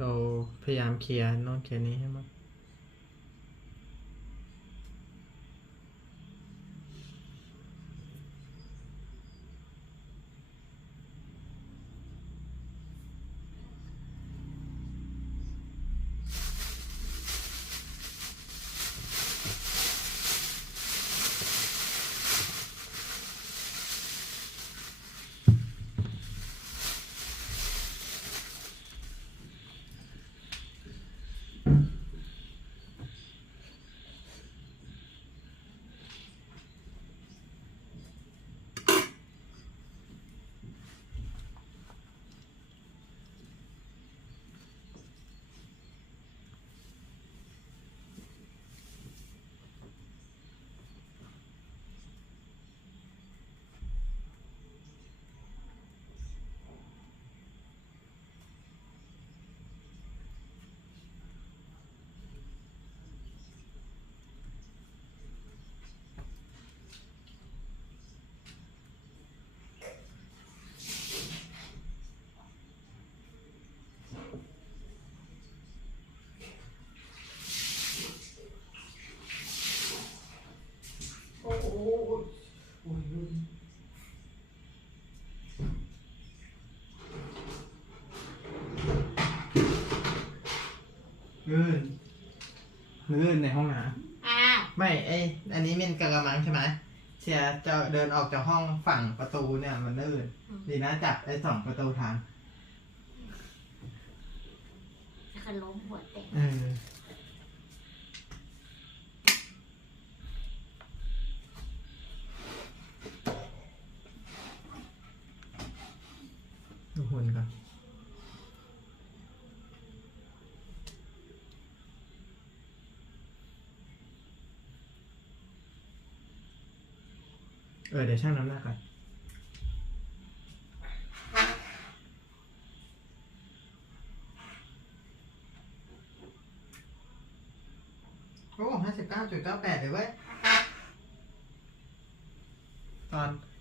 เราพยายามเคลียร์โน่นเคลียร์นี้ให้หมดลื่นในห้องน้ำไม่อันนี้มันกระมังใช่ไหมเชียร์จะเดินออกจากห้องฝั่งประตูเนี่ยมันลื่นดีนะจับ2ประตูทางจะล้มหัวแตกดูหุ่นก่อนเดี๋ยวช่างน้ำหนักก่อนโอ้59.98เลยเว้ย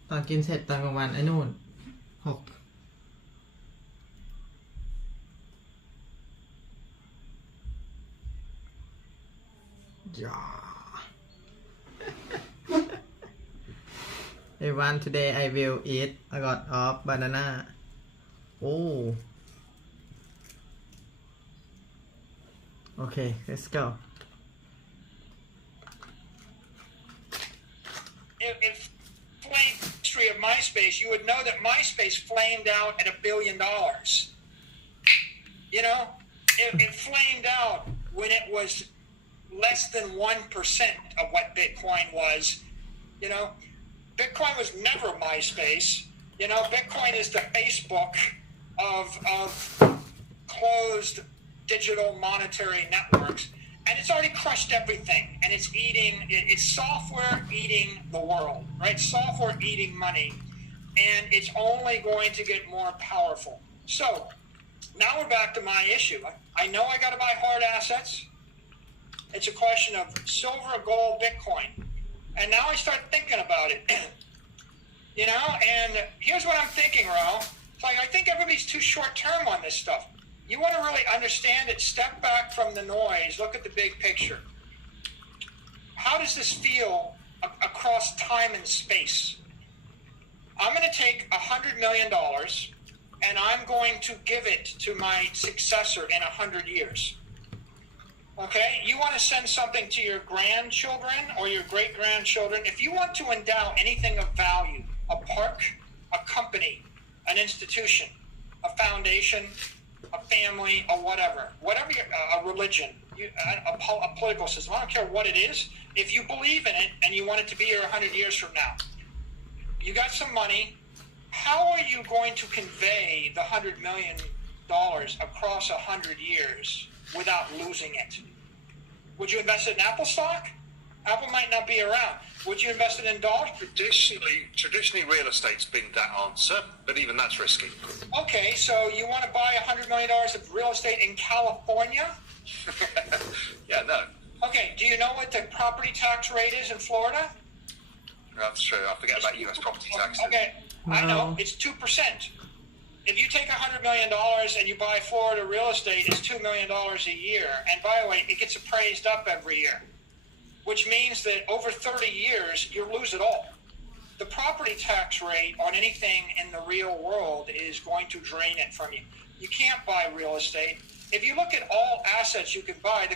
ตอนกินเสร็จตอนกลางวันไอ้นู่น6ย่าEveryone, today I will eat a lot of banana. Oh. Okay, let's go. If flame history of MySpace, you would know that MySpace flamed out at $1 billion. You know, it flamed out when it was less than 1% of what Bitcoin was. You know, Bitcoin was never MySpace. You know, Bitcoin is the Facebook of closed digital monetary networks. And it's already crushed everything. And it's software eating the world, right? Software eating money. And it's only going to get more powerful. So now we're back to my issue. I know I got to buy hard assets. It's a question of silver, gold, Bitcoin. And now I start thinking about it, you know, and here's what I'm thinking, Ro. It's like, I think everybody's too short-term on this stuff. You want to really understand it, step back from the noise, look at the big picture. How does this feel across time and space? I'm going to take $100 million and I'm going to give it to my successor in 100 years. Okay, you want to send something to your grandchildren or your great-grandchildren. If you want to endow anything of value, a park, a company, an institution, a foundation, a family, or whatever a religion, a political system, I don't care what it is. If you believe in it and you want it to be here 100 years from now, you got some money. How are you going to convey the $100 million across 100 years without losing it? Would you invest it in Apple stock? Apple might not be around. Would you invest it in dollars? Traditionally, real estate's been that answer, but even that's risky. Okay, so you want to buy $100 million of real estate in California? Yeah, no. Okay, do you know what the property tax rate is in Florida? That's true. I forget about US property taxes. Okay, I know. It's 2%. if you take $100 million and you buy Florida real estate, it's $2 million a year. And by the way, it gets appraised up every year, which means that over 30 years, you lose it all. The property tax rate on anything in the real world is going to drain it from you. You can't buy real estate. If you look at all assets you can buy,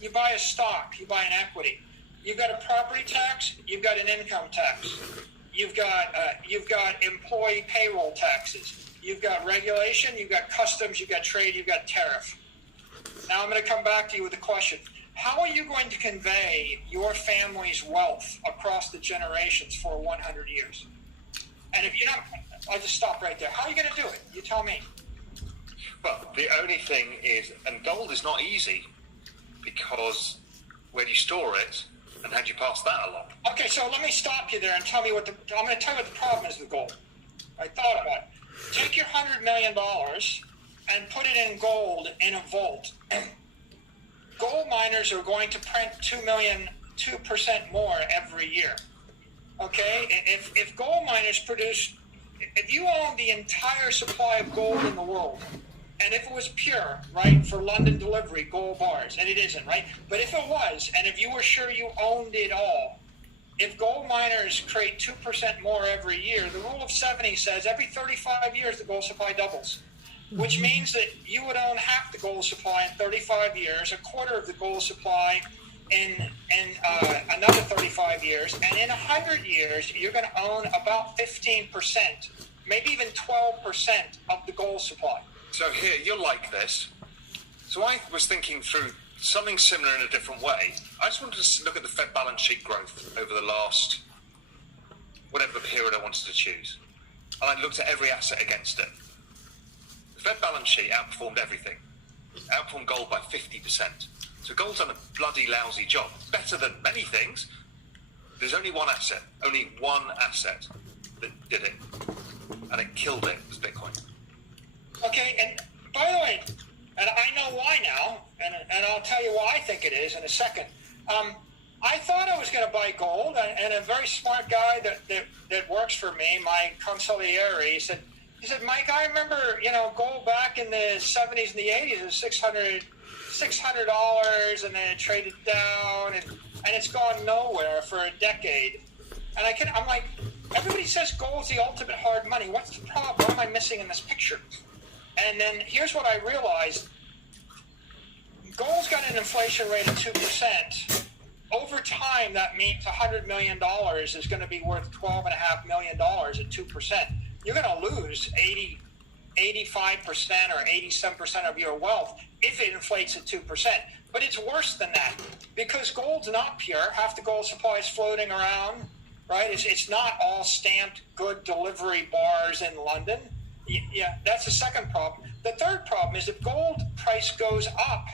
you buy a stock, you buy an equity. You've got a property tax, you've got an income tax. You've got employee payroll taxes. You've got regulation, you've got customs, you've got trade, you've got tariff. Now I'm going to come back to you with a question. How are you going to convey your family's wealth across the generations for 100 years? And if you're not, I'll just stop right there. How are you going to do it? You tell me. Well, the only thing is, and gold is not easy because where do you store it and how do you pass that along? Okay, so let me stop you there and tell me I'm going to tell you what the problem is with gold. I thought about it. Take your $100 million and put it in gold in a vault. Gold miners are going to print 2% more every year. Okay? If gold miners produce, if you own the entire supply of gold in the world, and if it was pure, right, for London delivery, gold bars, and it isn't, right? But if it was, and if you were sure you owned it all, if gold miners create 2% more every year, the rule of 70 says every 35 years the gold supply doubles, which means that you would own half the gold supply in 35 years, a quarter of the gold supply in another 35 years, and in 100 years, you're going to own about 15%, maybe even 12% of the gold supply. So here, you're like this. So I was thinking through something similar in a different way. I just wanted to look at the Fed balance sheet growth over the last, whatever period I wanted to choose. And I looked at every asset against it. The Fed balance sheet outperformed everything. Outperformed gold by 50%. So gold's done a bloody lousy job. Better than many things. There's only one asset that did it. And it killed it, was Bitcoin. Okay, and by the way, and I know why now, and I'll tell you why I think it is in a second. I thought I was going to buy gold, and a very smart guy that works for me, my consigliere, he said, Mike, I remember, gold back in the 70s and the 80s, it was $600, and then it traded down, and it's gone nowhere for a decade. And I'm like, everybody says gold's the ultimate hard money. What's the problem? What am I missing in this picture? And then here's what I realized. Gold's got an inflation rate of 2%. Over time, that means $100 million is going to be worth $12.5 million at 2%. You're going to lose 85% or 87% of your wealth if it inflates at 2%. But it's worse than that because gold's not pure. Half the gold supply is floating around, right? It's not all stamped good delivery bars in London. Yeah, that's the second problem. The third problem is if gold price goes up,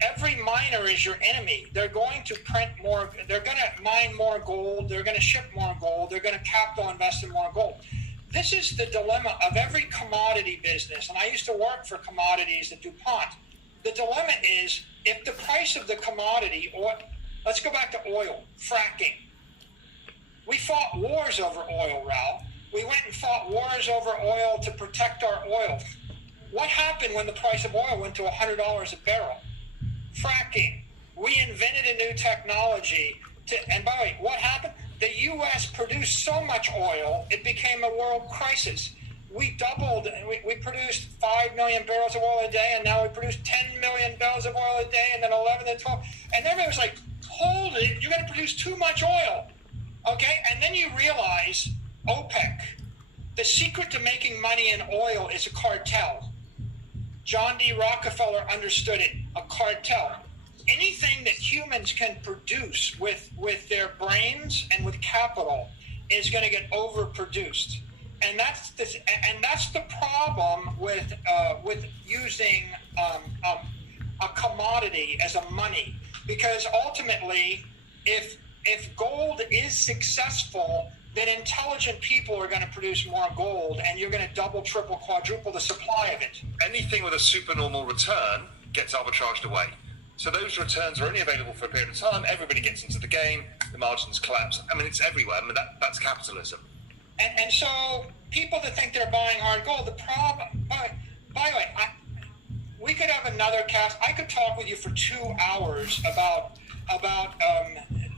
every miner is your enemy. They're going to print more. They're going to mine more gold. They're going to ship more gold. They're going to capital invest in more gold. This is the dilemma of every commodity business. And I used to work for commodities at DuPont. The dilemma is if the price of the commodity, or let's go back to oil, fracking. We fought wars over oil, Raul. We went and fought wars over oil to protect our oil. What happened when the price of oil went to $100 a barrel? Fracking. We invented a new technology and by the way, what happened? The U.S. produced so much oil, it became a world crisis. We doubled, we produced 5 million barrels of oil a day, and now we produce 10 million barrels of oil a day, and then 11 and 12. And everybody was like, hold it, you're going to produce too much oil. Okay, and then you realize OPEC, the secret to making money in oil is a cartel. John D. Rockefeller understood it, a cartel. Anything that humans can produce with their brains and with capital is going to get overproduced. And that's the problem with using a commodity as a money, because ultimately, if gold is successful, then intelligent people are going to produce more gold, and you're going to double, triple, quadruple the supply of it. Anything with a supernormal return gets arbitraged away. So those returns are only available for a period of time. Everybody gets into the game. The margins collapse. I mean, it's everywhere. I mean, that's capitalism. And so people that think they're buying hard gold, the problem, by the way, we could have another cast. I could talk with you for 2 hours about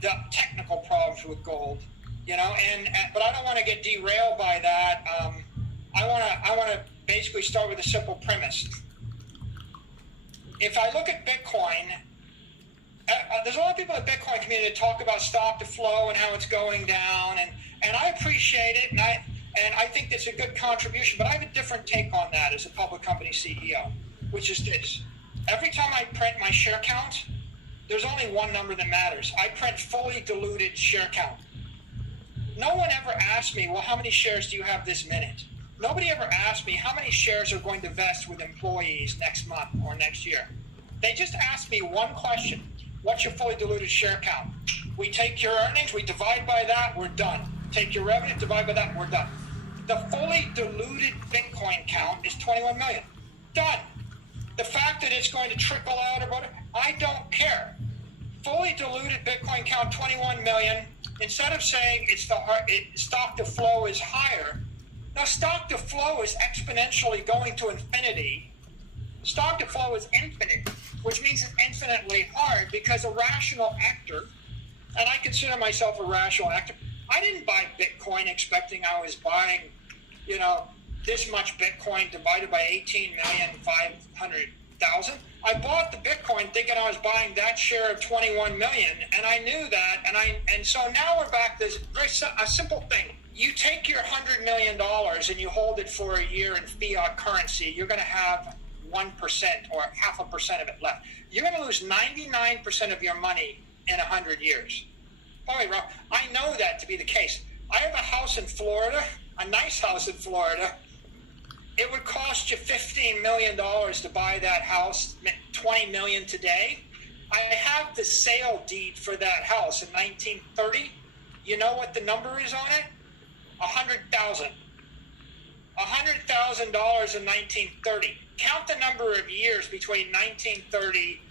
the technical problems with gold, you know, but I don't want to get derailed by that. I want to basically start with a simple premise. If I look at Bitcoin, there's a lot of people in the Bitcoin community that talk about stock to flow and how it's going down, and I appreciate it, and I think that's a good contribution, but I have a different take on that as a public company CEO, which is this. Every time I print my share count, there's only one number that matters. I print fully diluted share count. No one ever asked me, well, how many shares do you have this minute? Nobody ever asked me how many shares are going to vest with employees next month or next year. They just asked me one question. What's your fully diluted share count? We take your earnings, we divide by that, we're done. Take your revenue, divide by that, we're done. The fully diluted Bitcoin count is 21 million. Done. The fact that it's going to trickle out about it, I don't care. Fully diluted Bitcoin count 21 million. Instead of saying stock to flow is higher, now stock to flow is exponentially going to infinity. Stock to flow is infinite, which means it's infinitely hard because a rational actor, and I consider myself a rational actor, I didn't buy Bitcoin expecting I was buying, you know, this much Bitcoin divided by 18,500,000. I bought the Bitcoin thinking I was buying that share of 21 million, and I knew that, and so now we're back to this a simple thing. You take your $100 million and you hold it for a year in fiat currency, you're going to have 1% or 0.5% of it left. You're going to lose 99% of your money in 100 years. Boy, Rob, I know that to be the case. I have a house in Florida, a nice house in Florida. It would cost you $15 million to buy that house, $20 million today. I have the sale deed for that house in 1930. You know what the number is on it? $100,000. $100,000 in 1930. Count the number of years between 1930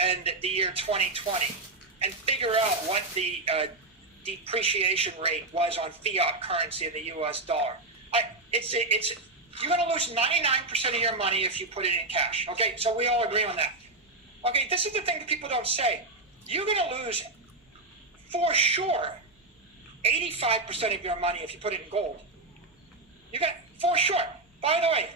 and the year 2020 and figure out what the depreciation rate was on fiat currency in the US dollar. You're going to lose 99% of your money if you put it in cash. Okay, so we all agree on that. Okay, this is the thing that people don't say. You're going to lose, for sure, 85% of your money if you put it in gold. You got, for sure. By the way,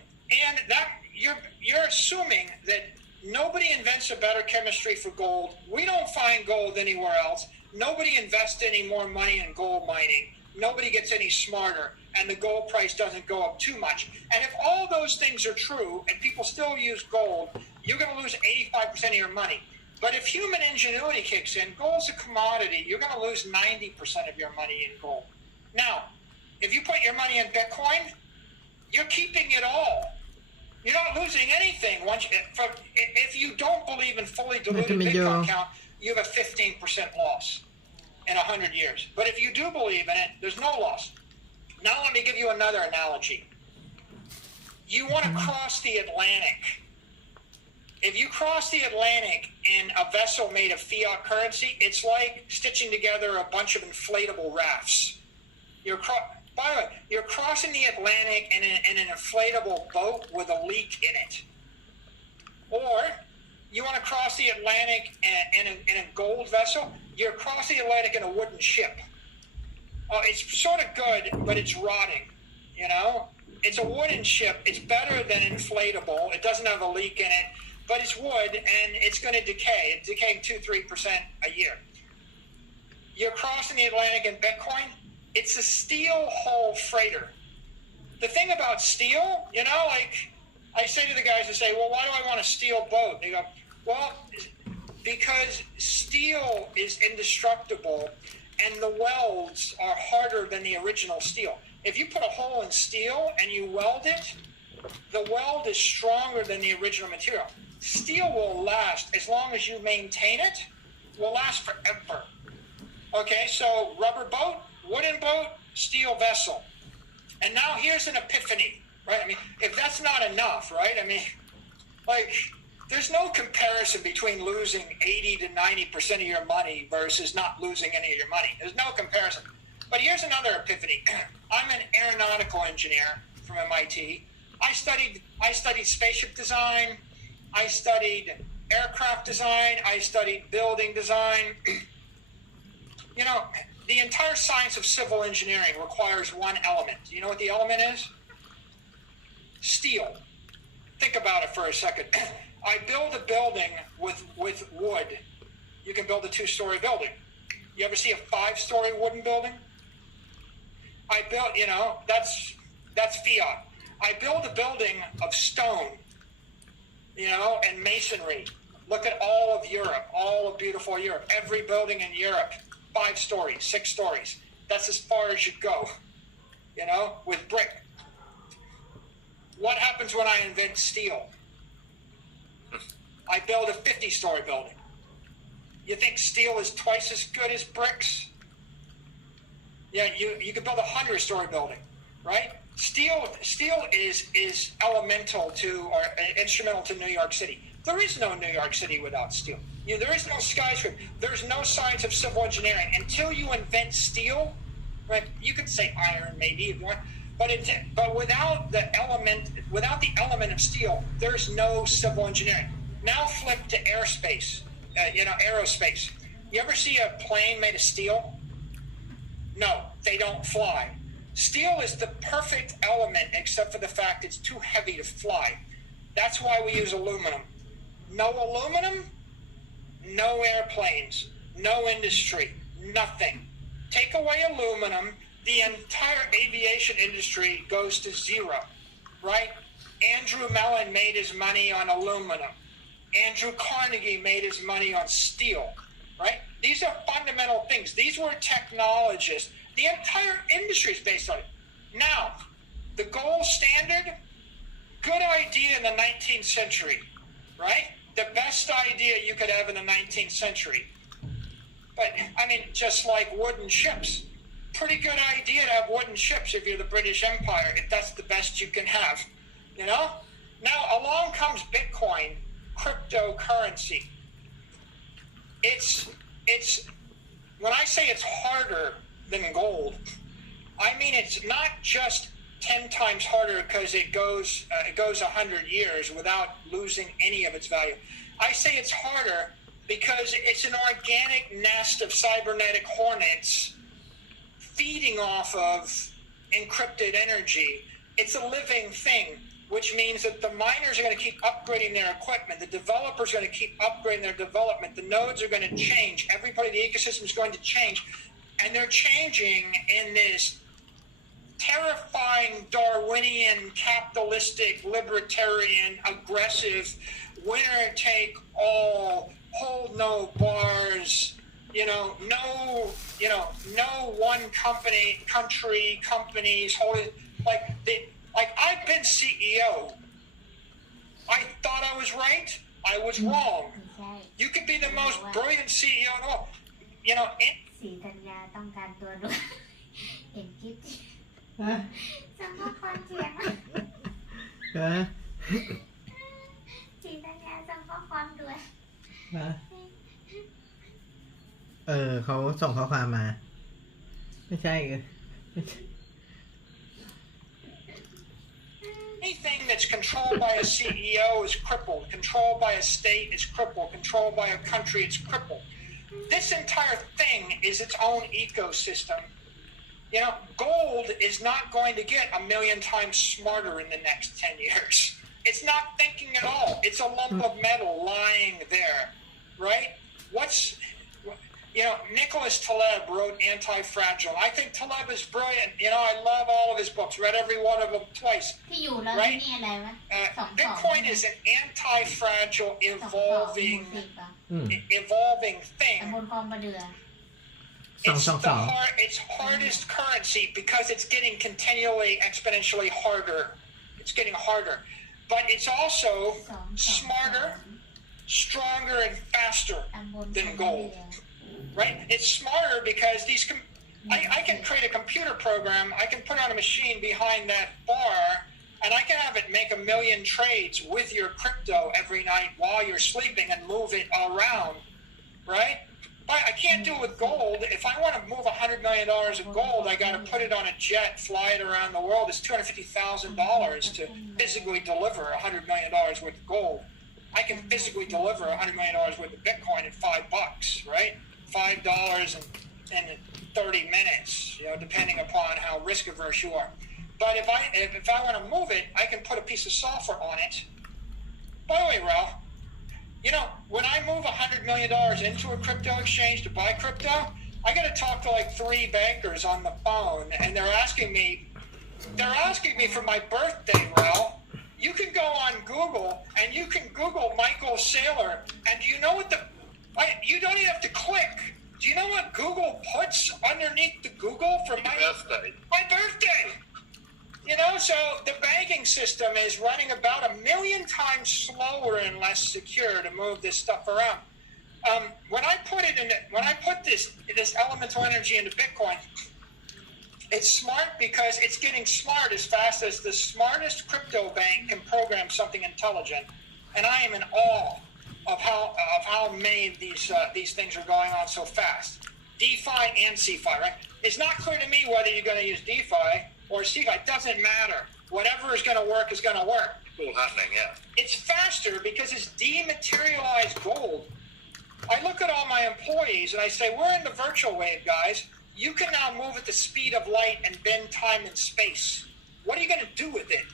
and that you're assuming that nobody invents a better chemistry for gold. We don't find gold anywhere else. Nobody invests any more money in gold mining. Nobody gets any smarter, and the gold price doesn't go up too much. And if all those things are true and people still use gold, you're going to lose 85% of your money. But if human ingenuity kicks in, gold's a commodity, you're going to lose 90% of your money in gold. Now, if you put your money in Bitcoin, you're keeping it all. You're not losing anything. If you don't believe in fully diluted Bitcoin count, you have a 15% loss in 100 years. But if you do believe in it, there's no loss. Now let me give you another analogy. You want to cross the Atlantic. If you cross the Atlantic in a vessel made of fiat currency, it's like stitching together a bunch of inflatable rafts. By the way, you're crossing the Atlantic in an inflatable boat with a leak in it. Or you want to cross the Atlantic in a gold vessel, you're crossing the Atlantic in a wooden ship. It's sort of good, but it's rotting, you know? It's a wooden ship. It's better than inflatable. It doesn't have a leak in it, but it's wood, and it's going to decay. It's decaying 2-3% a year. You're crossing the Atlantic in Bitcoin. It's a steel hull freighter. The thing about steel, you know, like I say to the guys who say, well, why do I want a steel boat? They go, well, because steel is indestructible and the welds are harder than the original steel. If you put a hole in steel and you weld it, the weld is stronger than the original material. Steel will last as long as you maintain it, will last forever. Okay, so rubber boat, wooden boat, steel vessel. And now here's an epiphany, right? I mean, if that's not enough, right? I mean, like, there's no comparison between losing 80 to 90% of your money versus not losing any of your money. There's no comparison. But here's another epiphany. I'm an aeronautical engineer from MIT. I studied spaceship design. I studied aircraft design. I studied building design. You know, the entire science of civil engineering requires one element. Do you know what the element is? Steel. Think about it for a second. I build a building with wood. You can build a 2-story building. You ever see a 5-story wooden building? I built, you know, that's fiat. I build a building of stone, you know, and masonry. Look at all of Europe, all of beautiful Europe. Every building in Europe, 5 stories, 6 stories. That's as far as you go, you know, with brick. What happens when I invent steel? I build a 50-story building. You think steel is twice as good as bricks? Yeah, you could build a 100-story building, right? Steel is elemental to or instrumental to New York City. There is no New York City without steel. You know, there is no skyscraper. There's no science of civil engineering until you invent steel. Right? You could say iron, maybe if you want, but without the element of steel, there's no civil engineering. Now flip to airspace. Aerospace. You ever see a plane made of steel? No, they don't fly. Steel is the perfect element except for the fact it's too heavy to fly. That's why we use aluminum. No aluminum, no airplanes, no industry, nothing. Take away aluminum, the entire aviation industry goes to zero, right? Andrew Mellon made his money on aluminum. Andrew Carnegie made his money on steel, right? These are fundamental things. These were technologists. The entire industry is based on it. Now, the gold standard, good idea in the 19th century, right? The best idea you could have in the 19th century. But, I mean, just like wooden ships. Pretty good idea to have wooden ships if you're the British Empire, if that's the best you can have, you know? Now, along comes Bitcoin, cryptocurrency. It's when I say it's harder than gold, I mean it's not just 10 times harder because it goes 100 years without losing any of its value. I say it's harder because it's an organic nest of cybernetic hornets feeding off of encrypted energy. It's a living thing, which means that the miners are going to keep upgrading their equipment. The developers are going to keep upgrading their development. The nodes are going to change. Everybody in the ecosystem is going to change. And they're changing in this terrifying Darwinian, capitalistic, libertarian, aggressive, winner-take-all, hold no bars, no one companies holding, like I've been CEO. I thought I was right. I was wrong. You could be the most brilliant CEO in the world.สีธัญญาต้องการตัวด้วยเห็นคลิปสมมติความเสียงสีธัญญาสมมติความด้วยเขาส่งข้อความมาไม่ใช่ Anything that's controlled by a CEO is crippled. Controlled by a state is crippled. Controlled by a country is crippled. This entire thing is its own ecosystem. Gold is not going to get 1,000,000 times smarter in the next 10 years. It's not thinking at all. It's a lump of metal lying there, right? Nicholas Taleb wrote Anti-Fragile. I think Taleb is brilliant. I love all of his books. Read every one of them twice. Right? Bitcoin is an anti-fragile, evolving thing. It's hardest currency because it's getting continually, exponentially harder. It's getting harder. But it's also smarter, stronger, and faster than gold. Right? It's smarter because I can create a computer program. I can put on a machine behind that bar, and I can have it make 1,000,000 trades with your crypto every night while you're sleeping and move it around. Right? But I can't do it with gold. If I want to move $100 million of gold, I got to put it on a jet, fly it around the world. It's $250,000 to physically deliver $100 million worth of gold. I can physically deliver $100 million worth of Bitcoin in $5, right? $5 in 30 minutes, depending upon how risk averse you are. But if I want to move it, I can put a piece of software on it. By the way, Ralph, when I move $100 million into a crypto exchange to buy crypto, I got to talk to like 3 bankers on the phone, and they're asking me for my birthday, Ralph. You can go on Google and you can Google Michael Saylor, and do you know what you don't even have to click. Do you know what Google puts underneath the Google for my birthday? My birthday. So the banking system is running about 1 million times slower and less secure to move this stuff around. When I put this elemental energy into Bitcoin, it's smart because it's getting smart as fast as the smartest crypto bank can program something intelligent. And I am in awe of how many of these things are going on so fast. DeFi and CeFi, right? It's not clear to me whether you're going to use DeFi or CeFi. It doesn't matter. Whatever is going to work is going to work. All happening, yeah. It's faster because it's dematerialized gold. I look at all my employees and I say, we're in the virtual wave, guys. You can now move at the speed of light and bend time and space. What are you going to do with it?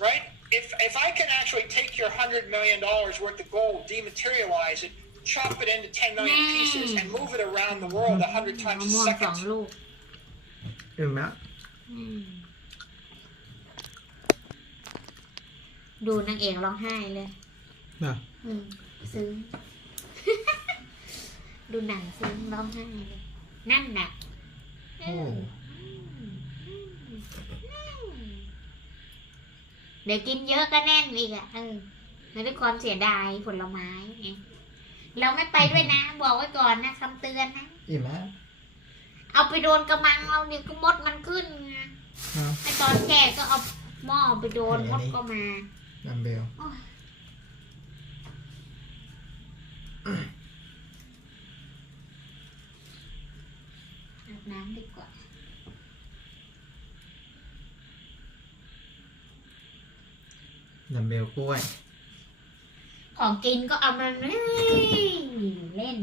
Right? If I can actually take your $100 million worth of gold, dematerialize it, chop it into 10 million pieces, and move it around the world 100 times a second. ลูก อิ่มไหม ดูนางเอกร้องไห้เลย น่ะ ซึ้ง ดูหนังซึ้งร้องไห้เลยนั่นน่ะ โอ้ เดี๋ยวกินเยอะก็แน่นอีกอ่ะมันเป็นความเสียดายผลไม้ไงเราไม่ไปด้วยนะ บอกไว้ก่อนนะคำเตือนนะ อิ่มไหม เอาไปโดนกระมังเอาเนี่ยก็มดมันขึ้นไงไอตอนแก่ก็เอาหม้อไปโดนมดก็มาดัมเบลอาบน้ำดีกว่า ดัมเบลกล้วย ของกินก็เอามาเล่น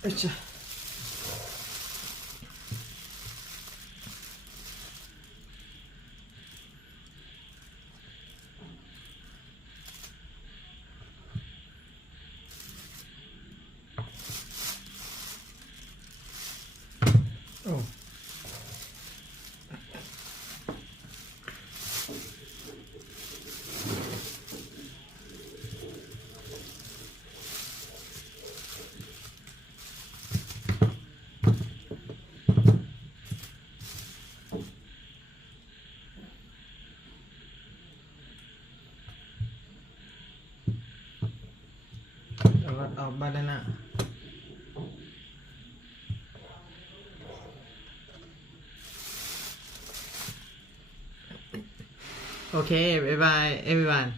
โอ้จ้ะโอ้ เอาบานาน่าโอเค บ๊ายบาย everyone